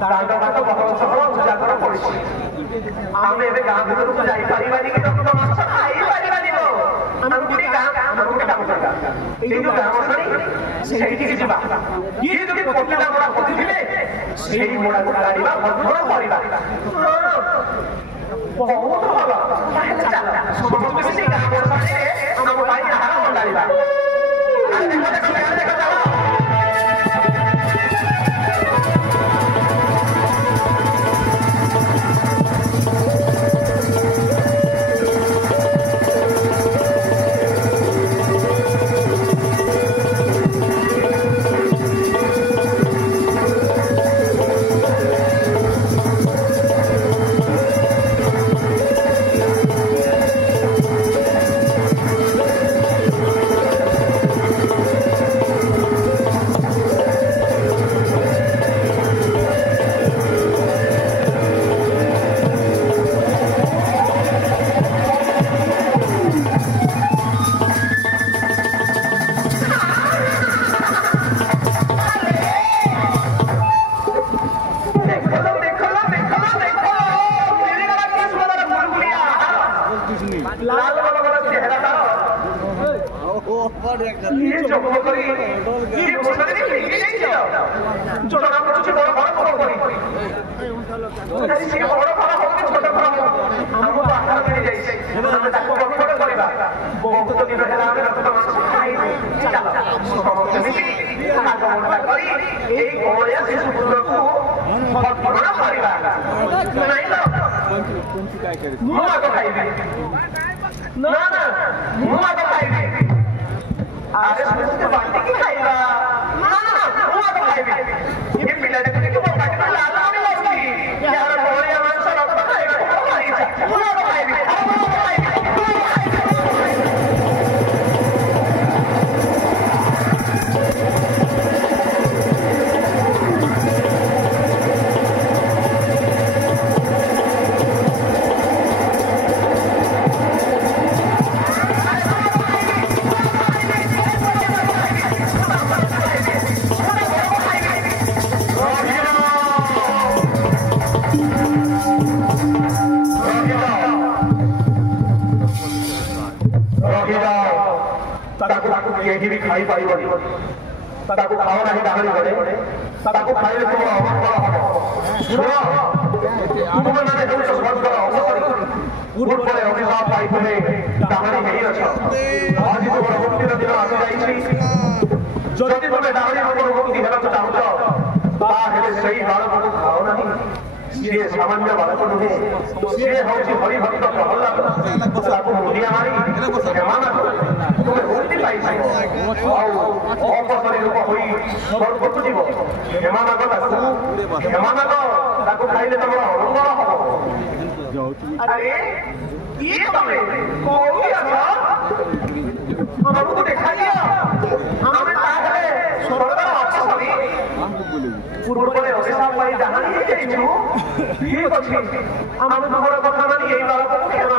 ଦାଣ୍ଡ ଘାଟ ବହଳ ସହର ଉଜାଗର ପଡ଼ିଛି। ଆମେ ଏବେ ଗାଁ ଭିତରକୁ ଯାଇପାରିବାନି କି ରକ୍ତ ମାଂସ ଖାଇପାରିବାନି। ଆମକୁ ଟିକେ କାମ ଦରକାର। ଏଇ ଯୋଉ ଗାଁ ମଶାଣି ସେଇଠିକି ଯିବା। ଇଏ ଯଦି ପତିଟା ମୋଡ଼ା ପୋତିଥିବେ ସେଇ ମୋଡ଼ାକୁ କାଢ଼ିବା ଭଦ୍ର କରିବା। ବହୁତ ଭଲ। ତାହେଲେ ଚାଲ ସମସ୍ତେ ମିଶି ଗାଁ ମଶାଣିରେ ଆମ ପାଇଁ ଆହାର ବଣ୍ଟାଇବା। ଦେଖ ଚାଲ। सामान्य बालक नुहे सी हूँ हरिभक्त प्रहल्लाद मुंडिया मारी हेमान तुम्हें मुक्ति पाई अपसरी रूप हो स्वर्गक जीव हेमानक हेमानक खाइले तुम अलंकार हम। अरे ये तमे कोई हमको देखा स्वर्ग अपसरी पूर्वरे अभिशाप पाई जानी ठीक अच्छे आम तुमर कथा मानी यही बालक को क्षमा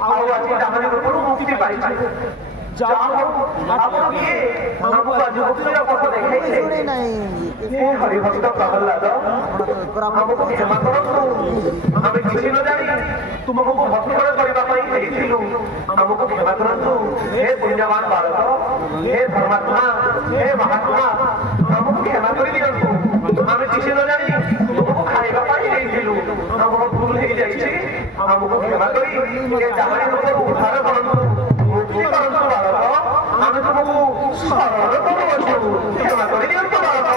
मांगू आज डाहानी रूप मुक्ति पाई हरिभक्त प्रहल्लाद हमको क्षमा करूँ आम किसी न जानी तुमको भक्षण करने हमको क्षमा करूँ हे पुण्यवान बालक हे धर्मात्मा हे महात्मा हमको क्षमा कर दिखाँ आम किसी न जानी तुमको खाइबा हमको भूल हो जाए हमको क्षमा करी डाहानी रूप उद्धार करूँ मुक्ति करूँ बालक आम तुमको शरण करूँ क्षमा कर दिखाँ बालक।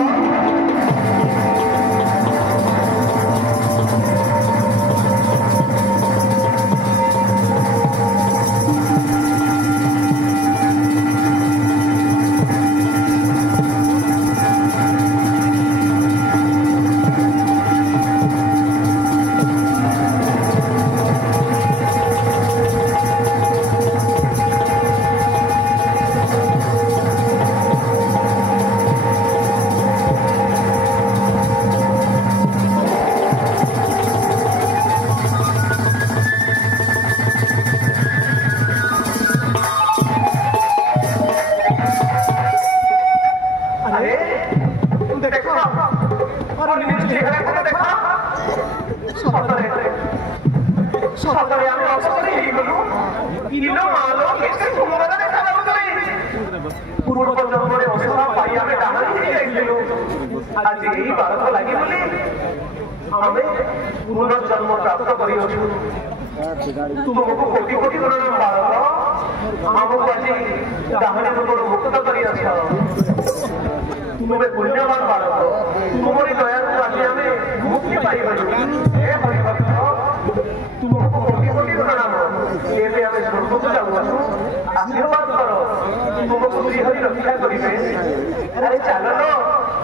ଇଲୋ ମାଲୋ କେତେ ସୁନ୍ଦର ଦେଖାଯାଉଥିଲେ। ପୂର୍ବ ଜନ୍ମରେ ଅସୁର ପାଇ ଆମେ ଡାହାଣୀ ହେଇଯାଇଥିଲୁ। ଆଜି ଏହି ବାଳକ ଲାଗି ବୋଲି ଆମେ ପୁନର୍ଜନ୍ମ ପ୍ରାପ୍ତ କରିଅଛୁ। ତୁମକୁ କୋଟି କୋଟି ପ୍ରଣାମ ବାଳକ। ଆମକୁ ଆଜି ଡାହାଣୀ ରୂପରୁ ମୁକ୍ତ କରିଅଛ। ତୁମେ ପୁଣ୍ୟବାନ ବାଳକ। ତୁମରି ଦୟାରୁ ଆଜି ଆମେ ମୁକ୍ତି ପାଇଗଲୁ। ହେ ହରିଭକ୍ତ ତୁମକୁ କୋଟି କୋଟି ପ୍ରଣାମ। ଏବେ ଆମେ ସ୍ୱର୍ଗକୁ ଯାଉଅଛୁ। ଆଶୀର୍ବାଦ କର ତୁମକୁ ଶ୍ରୀହରି ରକ୍ଷା କରିବେ। ଆରେ ଚାଲ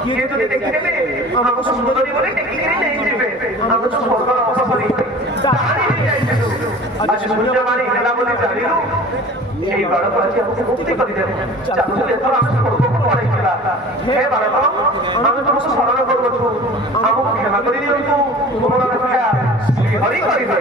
କିଏ ଯଦି ଦେଖିଦେବେ ଆମକୁ ସୁନ୍ଦରୀ ବୋଲି ଟେକିକିରି ନେଇଯିବେ। ଆମେ ତ ସ୍ୱର୍ଗର ଅବସରୀ ଡାହାଣୀ ହେଇଯାଇଥିଲୁ। ଆଜି ସୂର୍ଯ୍ୟବାଣୀ ହେଲା ବୋଲି ଜାଣିଲୁ। এই বালক আজ আমাকে মুক্তি করিদেব। চালু এথর আমি স্বর্গକୁ পড়াইছিলা। হে বালক আমি তোমাকে স্মরণ করুছু। আমাকে ক্ষমা করে দিয়ন্তু। তোমার রক্ষা শ্রীহরি করিবে।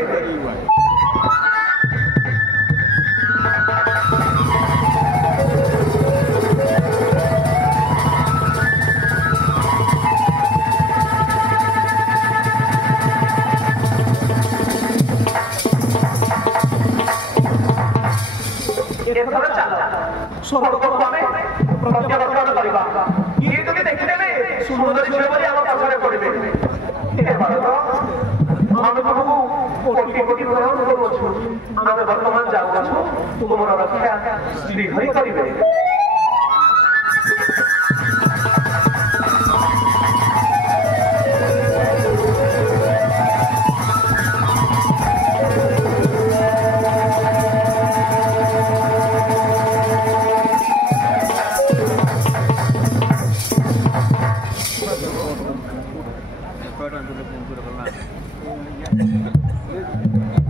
এথর চাল স্বর্গକୁ ଆମେ প্রত্যাবর্তন କରିବା। ଇଏ ଯଦି ଦେଖିଦେବେ ସୁନ୍ଦରୀ ଝିଅ ବୋଲି ଆମ ପଛରେ ପଡ଼ିବେ। ହେ ବାଳକ ଆମେ ତୁମକୁ କୋଟି କୋଟି ପ୍ରଣାମ କରୁଅଛୁ। ଆମେ ବର୍ତ୍ତମାନ ଯାଉଅଛୁ। ତୁମର ରକ୍ଷା ଶ୍ରୀହରି କରିବେ।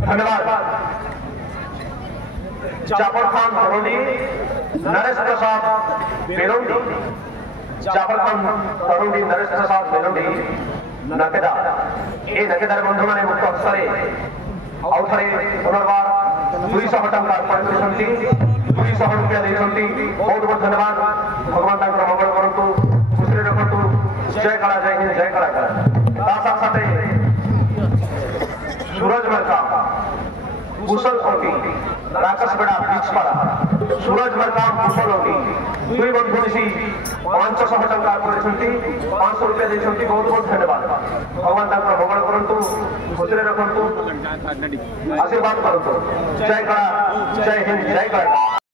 धन्यवाद। जाफर खान तरोनी, नरेश प्रसाद बेलोंडी, जाफर खान तरोनी, नरेश प्रसाद बेलोंडी नकेदार। ये नकेदार बंधु मैंने मुक्त अवसर आउ थे पुनर्बार 200 टंका अर्पण करछंती। 200 रुपया देछंती। बहुत बहुत धन्यवाद। भगवान तांकर मंगल करंतु, खुशी रखंतु। जय कला, जय हिंद, जय कला। साथ साथ सूरज मरका कुशल ओटी राकेश बेड़ा पिछपाड़ा सूरज मरका कुशल ओटी दुई बंधु मिसी 500 टंका करछंती। 500 रुपया देछंती। बहुत बहुत धन्यवाद। भगवान तांकर मंगल करंतु, खुशी रखंतु, आशीर्वाद करंतु। जय कला, जय हिंद, जय कला।